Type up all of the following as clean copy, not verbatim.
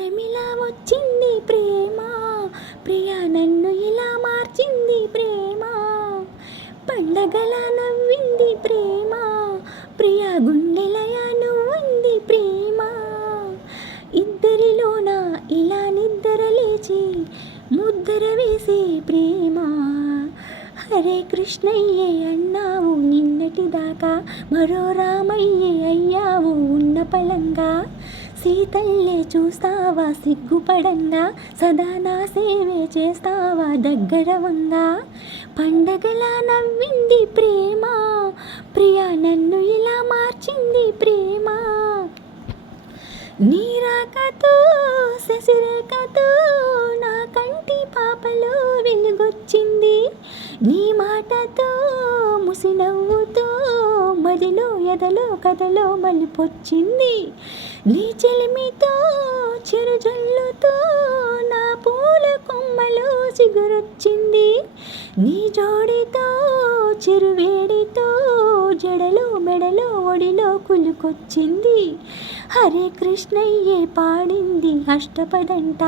పున్నమిలా వచ్చింది ప్రేమ, ప్రియ నన్ను ఇలా మార్చింది ప్రేమ. పండగలా నవ్వింది ప్రేమ, ప్రియ గుండెలయ నువ్వుంది ప్రేమ. ఇద్దరిలోన ఇలా నిద్ర లేచి ముద్దర వేసే ప్రేమ. హరే కృష్ణయ్యే అన్నావు నిన్నటి దాకా, మరో రామయ్యే అయ్యావు ఉన్న పలంగా. సీతల్లే చూస్తావా సిగ్గుపడంగా, సదా నా సేవే చేస్తావా దగ్గరవంగా. పండగలా నవ్వింది ప్రేమ, ప్రియ నన్ను ఇలా మార్చింది ప్రేమ. నీ రాకతో శశిరేఖతో నా కంటి పాపలో వెలుగొచ్చింది. నీ మాటతో ముసినవ్వుతో మదిలో ఎదలో కథలో మలుపొచ్చింది. నీ చెలిమితో చిరుజల్లుతో నా పూల కొమ్మలో చిగురొచ్చింది. నీ జోడితో చిరువేడితో జడలో మెడలో ఒడిలో కులుకొచ్చింది. హరే కృష్ణయ్యే పాడింది అష్టపదంట,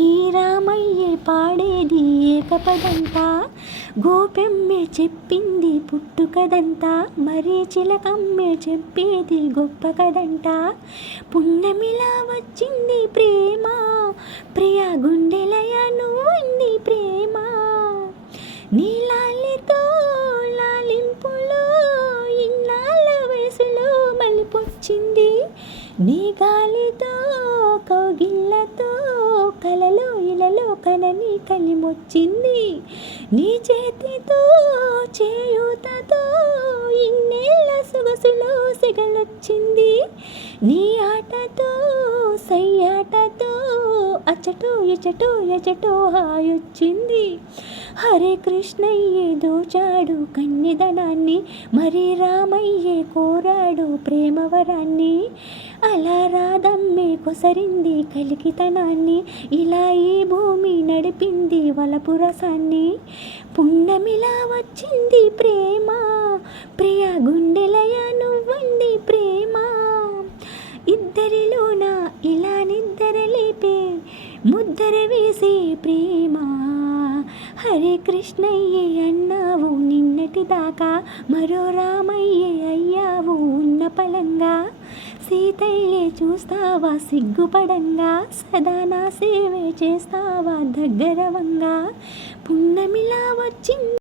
ఈ రామయ్యే పాడేది ఏకపదంట. గోపెమ్మే చెప్పింది పుట్టుకదంట, మరీ చిలకమ్మే చెప్పేది గొప్ప కదంట. పున్నమిలా వచ్చింది ప్రేమ, ప్రియ గుండెలయ నువ్వుంది ప్రేమ. నీ లాలితో లాలింపులో ఇన్నాళ్ళ వయసులో మలిపొచ్చింది. నీ గాలితో కౌగిళ్ళతో కలలో ఇలలో కనని కలిమొచ్చింది. నీ చేతితో చేయూతతో ఇన్నేళ్ళ సొగసులో సిగలొచ్చింది. నీ ఆటతో సయ్యాటతో అచ్చటో ఇచ్చటో ఎచటో హాయొచ్చింది. హరే కృష్ణయ్యే దోచాడు కన్యదనాన్ని, మరి రామయ్యే కోరాడు ప్రేమవరాన్ని. అలా రాధమ్మే కొసరింది కలికితనాన్ని, ఇలా ఈ భూమి నడిపింది వలపు రసాన్ని. పున్నమిలా వచ్చింది ప్రేమ, ప్రియ గుండెలయ నువ్వుంది ప్రేమ. ఇద్దరిలోన ఇలా నిద్ర లేపే ముద్దర వేసే ప్రేమ. హరే కృష్ణయ్యే అన్నావు నిన్నటి దాకా, మరో రామయ్యే అయ్యావు ఉన్న పలంగా. సీతయ్యే చూస్తావా సిగ్గుపడంగా, సదా నా సేవే చేస్తావా దగ్గరవంగా. పున్నమిలా వచ్చింది